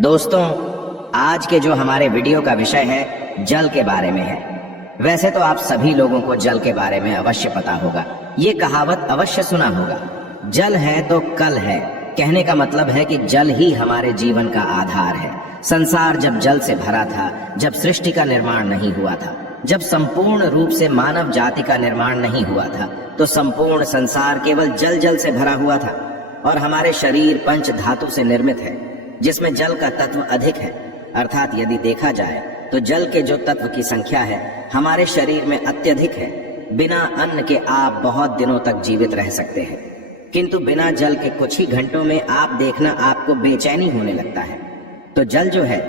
दोस्तों, आज के जो हमारे वीडियो का विषय है जल के बारे में है। वैसे तो आप सभी लोगों को जल के बारे में अवश्य पता होगा, ये कहावत अवश्य सुना होगा, जल है तो कल है। कहने का मतलब है कि जल ही हमारे जीवन का आधार है। संसार जब जल से भरा था, जब सृष्टि का निर्माण नहीं हुआ था, जब संपूर्ण रूप से मानव जाति का निर्माण नहीं हुआ था, तो संपूर्ण संसार केवल जल जल से भरा हुआ था। और हमारे शरीर पंच धातु से निर्मित है, जिसमें जल का तत्व अधिक है। अर्थात यदि देखा जाए तो जल के जो तत्व की संख्या है हमारे शरीर में अत्यधिक है। बिना अन्न के आप बहुत दिनों तक जीवित रह सकते हैं, किंतु बिना जल के कुछ ही घंटों में आप देखना आपको बेचैनी होने लगता है। तो जल जो है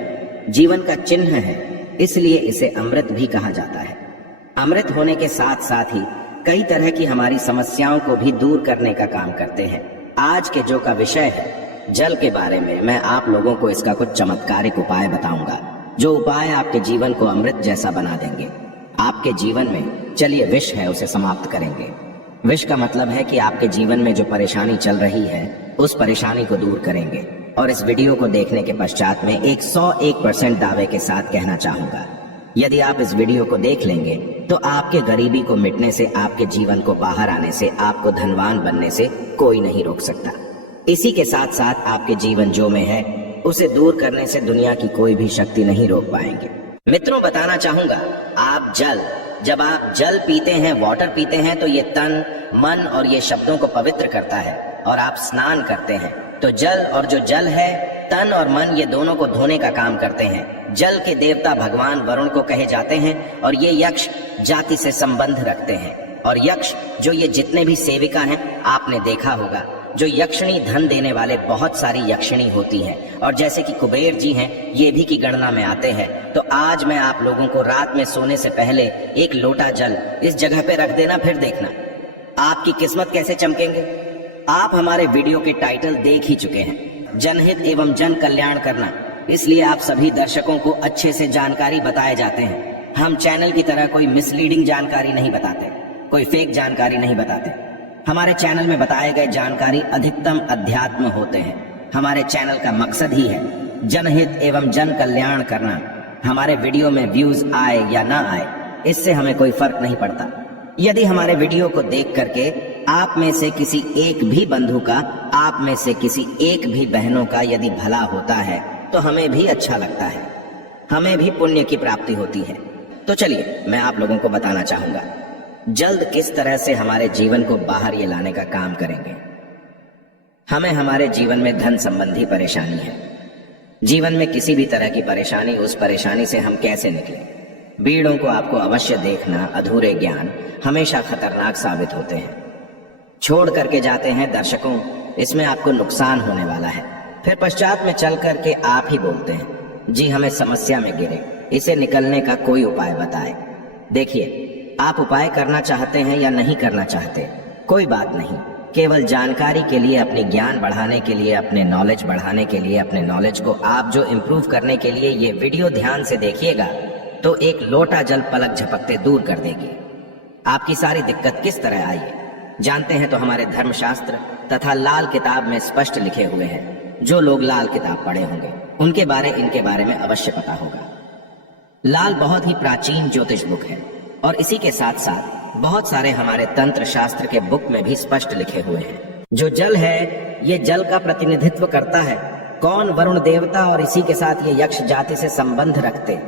जीवन का चिन्ह है, इसलिए इसे अमृत भी कहा जाता है। अमृत होने के साथ साथ ही कई तरह की हमारी समस्याओं को भी दूर करने का काम करते हैं। आज के जो का विषय है जल के बारे में, मैं आप लोगों को इसका कुछ चमत्कारिक उपाय बताऊंगा, जो उपाय आपके जीवन को अमृत जैसा बना देंगे। आपके जीवन में चलिए विष है उसे समाप्त करेंगे। विष का मतलब है कि आपके जीवन में जो परेशानी चल रही है उस परेशानी को दूर करेंगे। और इस वीडियो को देखने के पश्चात में 101% दावे के साथ कहना चाहूंगा, यदि आप इस वीडियो को देख लेंगे तो आपके गरीबी को मिटने से, आपके जीवन को बाहर आने से, आपको धनवान बनने से कोई नहीं रोक सकता। इसी के साथ साथ आपके जीवन जो में है उसे दूर करने से दुनिया की कोई भी शक्ति नहीं रोक पाएंगे। मित्रों, बताना चाहूंगा, जब आप जल पीते हैं, वाटर पीते हैं, तो ये तन, मन और ये शब्दों को पवित्र करता है। और आप स्नान करते हैं तो जल, और जो जल है तन और मन, ये दोनों को धोने का काम करते हैं। जल के देवता भगवान वरुण को कहे जाते हैं और ये यक्ष जाति से संबंध रखते हैं। और यक्ष जो ये जितने भी सेविका हैं, आपने देखा होगा, जो यक्षिणी धन देने वाले बहुत सारी यक्षिणी होती हैं, और जैसे कि कुबेर जी हैं, ये भी की गणना में आते हैं। तो आज मैं आप लोगों को रात में सोने से पहले एक लोटा जल इस जगह पे रख देना, फिर देखना आपकी किस्मत कैसे चमकेंगे। आप हमारे वीडियो के टाइटल देख ही चुके हैं, जनहित एवं जन कल्याण करना, इसलिए आप सभी दर्शकों को अच्छे से जानकारी बताए जाते हैं। हम चैनल की तरह कोई मिसलीडिंग जानकारी नहीं बताते, कोई फेक जानकारी नहीं बताते। हमारे चैनल में बताए गए जानकारी अधिकतम अध्यात्म होते हैं। हमारे चैनल का मकसद ही है जनहित एवं जन कल्याण करना। हमारे वीडियो में व्यूज आए या ना आए, इससे हमें कोई फर्क नहीं पड़ता। यदि हमारे वीडियो को देख करके आप में से किसी एक भी बंधु का, आप में से किसी एक भी बहनों का यदि भला होता है तो हमें भी अच्छा लगता है, हमें भी पुण्य की प्राप्ति होती है। तो चलिए मैं आप लोगों को बताना चाहूंगा जल्द किस तरह से हमारे जीवन को बाहर ये लाने का काम करेंगे। हमें हमारे जीवन में धन संबंधी परेशानी है। जीवन में किसी भी तरह की परेशानी, उस परेशानी से हम कैसे निकलें, बीड़ों को आपको अवश्य देखना। अधूरे ज्ञान हमेशा खतरनाक साबित होते हैं, छोड़ करके जाते हैं दर्शकों, इसमें आपको नुकसान होने वाला है। फिर पश्चात में चल करके आप ही बोलते हैं, जी हमें समस्या में गिरे, इसे निकलने का कोई उपाय बताए। देखिए, आप उपाय करना चाहते हैं या नहीं करना चाहते, कोई बात नहीं, केवल जानकारी के लिए, अपने ज्ञान बढ़ाने के लिए, अपने नॉलेज बढ़ाने के लिए, अपने नॉलेज को आप जो इम्प्रूव करने के लिए ये वीडियो ध्यान से देखिएगा तो एक लोटा जल पलक झपकते दूर कर देगी। आपकी सारी दिक्कत किस तरह आई जानते हैं तो हमारे धर्मशास्त्र तथा लाल किताब में स्पष्ट लिखे हुए हैं। जो लोग लाल किताब पढ़े होंगे उनके इनके बारे में अवश्य पता होगा। लाल बहुत ही प्राचीन ज्योतिष बुक है, और इसी के साथ साथ बहुत सारे हमारे तंत्र शास्त्र के बुक में भी स्पष्ट लिखे हुए हैं। जो जल है ये जल का प्रतिनिधित्व करता है। कौन? वरुण देवता, और इसी के साथ ये यक्ष जाति से संबंध रखते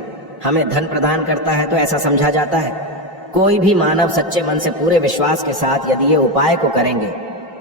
हमें धन प्रदान करता है, तो ऐसा समझा जाता है। कोई भी मानव सच्चे मन से, पूरे विश्वास के साथ यदि ये उपाय को करेंगे,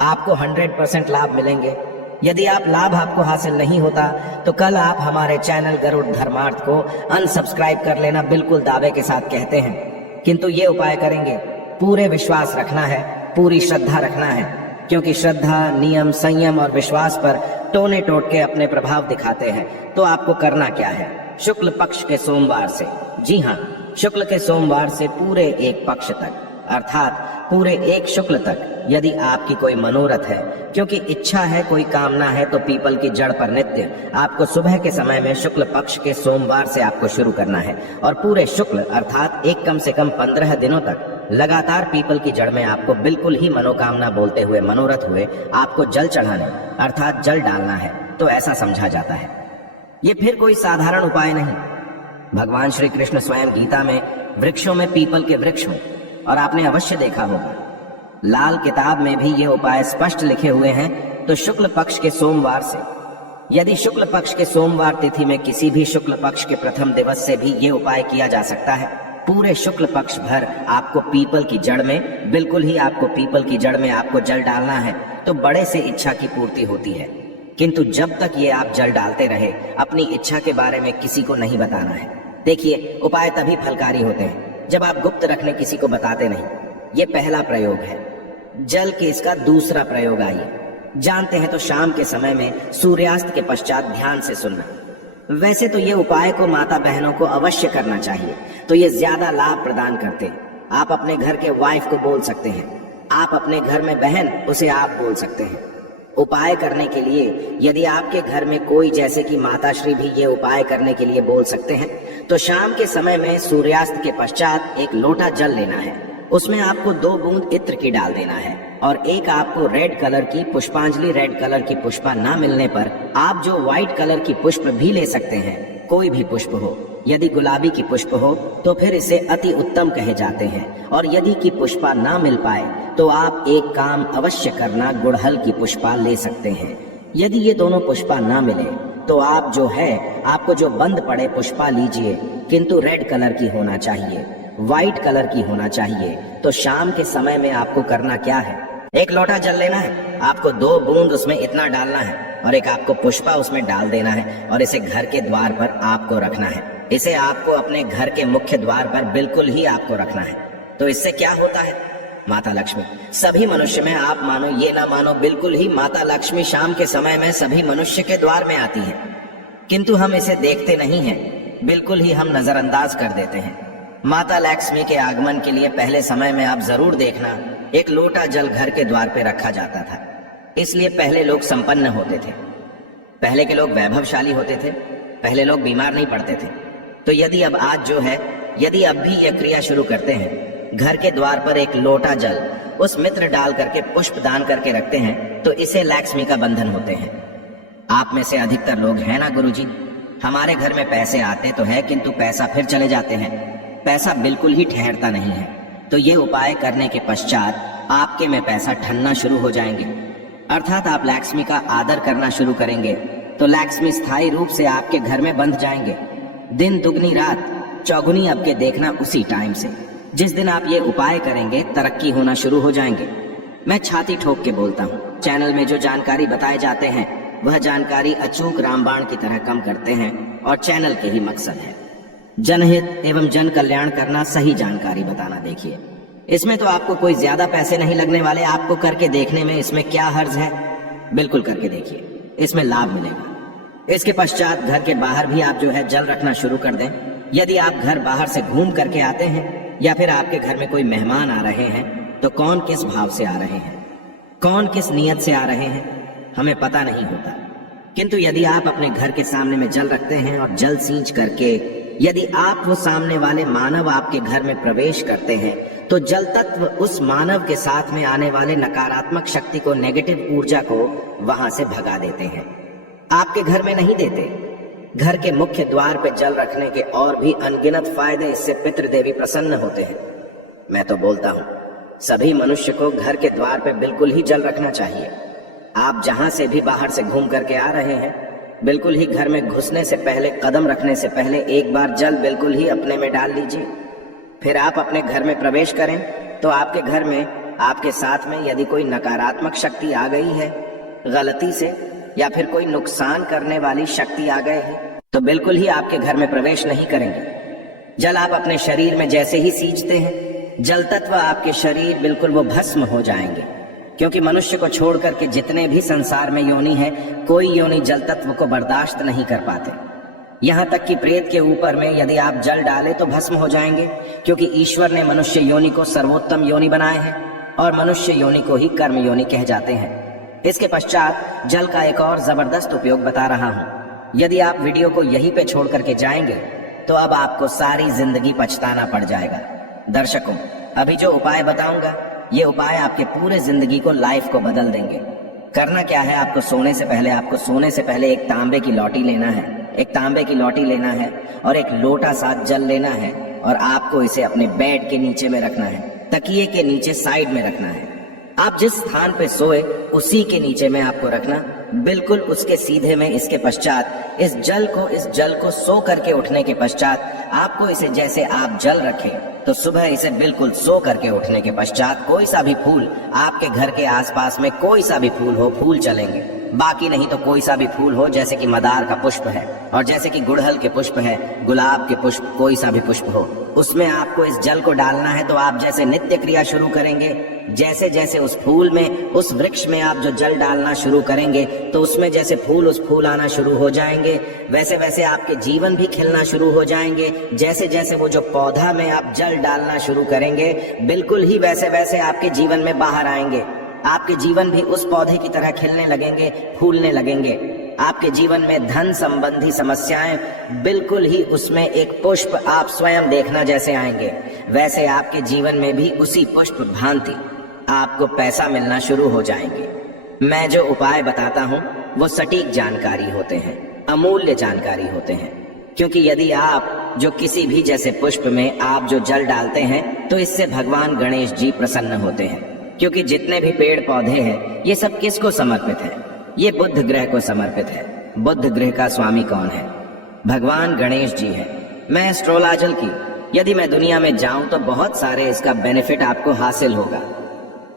आपको 100% लाभ मिलेंगे। यदि आप लाभ आपको हासिल नहीं होता तो कल आप हमारे चैनल गरुड़ धर्मार्थ को अनसब्सक्राइब कर लेना, बिल्कुल दावे के साथ कहते हैं। किंतु ये उपाय करेंगे, पूरे विश्वास रखना है, पूरी श्रद्धा रखना है, क्योंकि श्रद्धा, नियम, संयम और विश्वास पर टोने टोट के अपने प्रभाव दिखाते हैं। तो आपको करना क्या है? शुक्ल पक्ष के सोमवार से, जी हाँ, शुक्ल के सोमवार से पूरे एक पक्ष तक, अर्थात पूरे एक शुक्ल तक, यदि आपकी कोई मनोरथ है, क्योंकि इच्छा है, कोई कामना है, तो पीपल की जड़ पर नित्य आपको सुबह के समय में शुक्ल पक्ष के सोमवार से आपको शुरू करना है। और पूरे शुक्ल अर्थात एक कम से कम 15 दिनों तक लगातार पीपल की जड़ में आपको बिल्कुल ही मनोकामना बोलते हुए, मनोरथ हुए आपको जल चढ़ाने अर्थात जल डालना है। तो ऐसा समझा जाता है। ये फिर कोई साधारण उपाय नहीं। भगवान श्री कृष्ण स्वयं गीता में वृक्षों में पीपल के वृक्ष हों, और आपने अवश्य देखा होगा लाल किताब में भी ये उपाय स्पष्ट लिखे हुए हैं। तो शुक्ल पक्ष के सोमवार से, यदि शुक्ल पक्ष के सोमवार तिथि में किसी भी शुक्ल पक्ष के प्रथम दिवस से भी ये उपाय किया जा सकता है। पूरे शुक्ल पक्ष भर आपको पीपल की जड़ में, बिल्कुल ही आपको पीपल की जड़ में आपको जल डालना है, तो बड़े से इच्छा की पूर्ति होती है। किंतु जब तक ये आप जल डालते रहे, अपनी इच्छा के बारे में किसी को नहीं बताना है। देखिए, उपाय तभी फलकारी होते हैं जब आप गुप्त रखने किसी को बताते नहीं। ये पहला प्रयोग है। जल के इसका दूसरा प्रयोग आइए जानते हैं। तो शाम के समय में सूर्यास्त के पश्चात ध्यान से सुनना। वैसे तो ये उपाय को माता बहनों को अवश्य करना चाहिए, तो ये ज्यादा लाभ प्रदान करते। आप अपने घर के वाइफ को बोल सकते हैं, आप अपने घर में बहन, उसे आप बोल सकते हैं। उपाय करने के लिए यदि आपके घर में कोई, जैसे कि माताश्री भी ये उपाय करने के लिए बोल सकते हैं, तो शाम के समय में सूर्यास्त के पश्चात एक लोटा जल लेना है। उसमें आपको 2 बूंद इत्र की डाल देना है, और एक आपको रेड कलर की पुष्पांजलि, रेड कलर की पुष्पा ना मिलने पर आप जो व्हाइट कलर की पुष्प भी ले सकते हैं, कोई भी पुष्प हो। यदि गुलाबी की पुष्प हो तो फिर इसे अति उत्तम कहे जाते हैं, और यदि की पुष्पा ना मिल पाए तो आप एक काम अवश्य करना, गुड़हल की पुष्पा ले सकते हैं। यदि ये दोनों पुष्पा ना मिले तो आप जो है, आपको जो बंद पड़े पुष्पा लीजिए, किंतु रेड कलर की होना चाहिए, व्हाइट कलर की होना चाहिए। तो शाम के समय में आपको करना क्या है, एक लोटा जल लेना है, आपको 2 बूंद उसमें इतना डालना है, और एक आपको पुष्पा उसमें डाल देना है, और इसे घर के द्वार पर आपको रखना है। इसे आपको अपने घर के मुख्य द्वार पर बिल्कुल ही आपको रखना है। तो इससे क्या होता है, माता लक्ष्मी सभी मनुष्य में, आप मानो ये ना मानो, बिल्कुल ही माता लक्ष्मी शाम के समय में सभी मनुष्य के द्वार में आती है। किंतु हम इसे देखते नहीं हैं, बिल्कुल ही हम नजरअंदाज कर देते हैं। माता लक्ष्मी के आगमन के लिए पहले समय में आप जरूर देखना, एक लोटा जल घर के द्वार पे रखा जाता था। इसलिए पहले लोग संपन्न होते थे, पहले के लोग वैभवशाली होते थे, पहले लोग बीमार नहीं पड़ते थे। तो यदि अब आज जो है, यदि अब भी यह क्रिया शुरू करते हैं, घर के द्वार पर एक लोटा जल उस मित्र डाल करके पुष्प दान करके रखते हैं, तो इसे लक्ष्मी का बंधन होते हैं। आप में से अधिकतर लोग हैं ना गुरुजी, हमारे घर में पैसे आते तो है, किंतु पैसा फिर चले जाते हैं, पैसा बिल्कुल ही ठहरता नहीं है। तो ये उपाय करने के पश्चात आपके में पैसा ठनना शुरू हो जाएंगे, अर्थात आप लक्ष्मी का आदर करना शुरू करेंगे, तो लक्ष्मी स्थायी रूप से आपके घर में बंध जाएंगे। दिन दुगनी रात चौगुनी आपके देखना उसी टाइम से। जिस दिन आप ये उपाय करेंगे, तरक्की होना शुरू हो जाएंगे। मैं छाती ठोक के बोलता हूँ, चैनल में जो जानकारी बताए जाते हैं वह जानकारी अचूक रामबाण की तरह कम करते हैं, और चैनल के ही मकसद है जनहित एवं जन कल्याण करना, सही जानकारी बताना। देखिए, इसमें तो आपको कोई ज्यादा पैसे नहीं लगने वाले, आपको करके देखने में इसमें क्या हर्ज है, बिल्कुल करके देखिए, इसमें लाभ मिलेगा। इसके पश्चात घर के बाहर भी आप जो है जल रखना शुरू कर दें। यदि आप घर बाहर से घूम करके आते हैं, या फिर आपके घर में कोई मेहमान आ रहे हैं, तो कौन किस भाव से आ रहे हैं, कौन किस नियत से आ रहे हैं, हमें पता नहीं होता। किंतु यदि आप अपने घर के सामने में जल रखते हैं और जल सींच करके यदि आप वो सामने वाले मानव आपके घर में प्रवेश करते हैं, तो जल तत्व उस मानव के साथ में आने वाले नकारात्मक शक्ति को, नेगेटिव ऊर्जा को वहां से भगा देते हैं। आपके घर में नहीं देते, घर के मुख्य द्वार पे जल रखने के और भी अनगिनत फायदे, इससे पितृदेवी प्रसन्न होते हैं। मैं तो बोलता हूँ सभी मनुष्य को घर के द्वार पे बिल्कुल ही जल रखना चाहिए। आप जहां से भी बाहर से घूम करके आ रहे हैं, बिल्कुल ही घर में घुसने से पहले, कदम रखने से पहले एक बार जल बिल्कुल ही अपने में डाल लीजिए। फिर आप अपने घर में प्रवेश करें, तो आपके घर में, आपके साथ में यदि कोई नकारात्मक शक्ति आ गई है गलती से, या फिर कोई नुकसान करने वाली शक्ति आ गए है, तो बिल्कुल ही आपके घर में प्रवेश नहीं करेंगे। जल आप अपने शरीर में जैसे ही सींचते हैं, जल तत्व आपके शरीर बिल्कुल वो भस्म हो जाएंगे। क्योंकि मनुष्य को छोड़ करके जितने भी संसार में योनि है, कोई योनि जल तत्व को बर्दाश्त नहीं कर पाते। यहाँ तक कि प्रेत के ऊपर में यदि आप जल डाले तो भस्म हो जाएंगे, क्योंकि ईश्वर ने मनुष्य योनि को सर्वोत्तम योनि बनाए हैं, और मनुष्य योनि को ही कर्म योनि कह जाते हैं। इसके पश्चात जल का एक और जबरदस्त उपयोग बता रहा हूँ। यदि आप वीडियो को यहीं पे छोड़ करके जाएंगे, तो अब आपको सारी जिंदगी पछताना पड़ जाएगा। दर्शकों, अभी जो उपाय बताऊंगा, ये उपाय आपके पूरे जिंदगी को, लाइफ को बदल देंगे। करना क्या है, आपको सोने से पहले एक तांबे की लौटी लेना है, एक तांबे की लौटी लेना है और एक लोटा साथ जल लेना है और आपको इसे अपने बेड के नीचे में रखना है, तकिए के नीचे साइड में रखना है। आप जिस स्थान पे सोए उसी के नीचे में आपको रखना, बिल्कुल उसके सीधे में। इसके पश्चात इस जल को सो करके उठने के पश्चात आपको इसे जैसे आप जल रखे तो सुबह इसे बिल्कुल सो करके उठने के पश्चात कोई सा भी फूल, आपके घर के आसपास में कोई सा भी फूल हो, फूल चलेंगे। बाकी नहीं तो कोई सा भी फूल हो, जैसे कि मदार का पुष्प है और जैसे कि गुड़हल के पुष्प है, गुलाब के पुष्प, कोई सा भी पुष्प हो, उसमें आपको इस जल को डालना है। तो आप जैसे नित्य क्रिया शुरू करेंगे, जैसे जैसे उस फूल में, उस वृक्ष में आप जो जल डालना शुरू करेंगे तो उसमें जैसे फूल आना शुरू हो जाएंगे, वैसे वैसे आपके जीवन भी खिलना शुरू हो जाएंगे। जैसे जैसे वो जो पौधा में आप जल डालना शुरू करेंगे, बिल्कुल ही वैसे वैसे आपके जीवन में बाहर आएंगे। आपके जीवन भी उस पौधे की तरह खिलने लगेंगे, फूलने लगेंगे। आपके जीवन में धन संबंधी समस्याएं बिल्कुल ही उसमें एक पुष्प आप स्वयं देखना जैसे आएंगे, वैसे आपके जीवन में भी उसी पुष्प भांति आपको पैसा मिलना शुरू हो जाएंगे। मैं जो उपाय बताता हूँ वो सटीक जानकारी होते हैं, अमूल्य जानकारी होते हैं, क्योंकि यदि आप जो किसी भी जैसे पुष्प में आप जो जल डालते हैं तो इससे भगवान गणेश जी प्रसन्न होते हैं। क्योंकि जितने भी पेड़ पौधे हैं ये सब किसको समर्पित है? ये बुद्ध ग्रह को समर्पित है। बुद्ध ग्रह का स्वामी कौन है? भगवान गणेश जी है। मैं एस्ट्रोलॉजल की यदि मैं दुनिया में जाऊं तो बहुत सारे इसका बेनिफिट आपको हासिल होगा,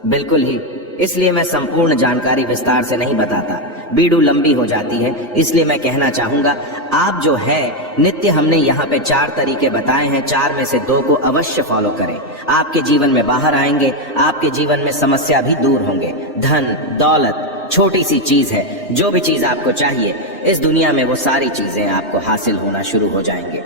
बिल्कुल ही। इसलिए मैं संपूर्ण जानकारी विस्तार से नहीं बताता, वीडियो लंबी हो जाती है। इसलिए मैं कहना चाहूंगा, आप जो है नित्य हमने यहाँ पे 4 तरीके बताए हैं, 4 में से 2 को अवश्य फॉलो करें। आपके जीवन में बाहर आएंगे, आपके जीवन में समस्या भी दूर होंगे। धन दौलत छोटी सी चीज है, जो भी चीज आपको चाहिए इस दुनिया में वो सारी चीजें आपको हासिल होना शुरू हो जाएंगे।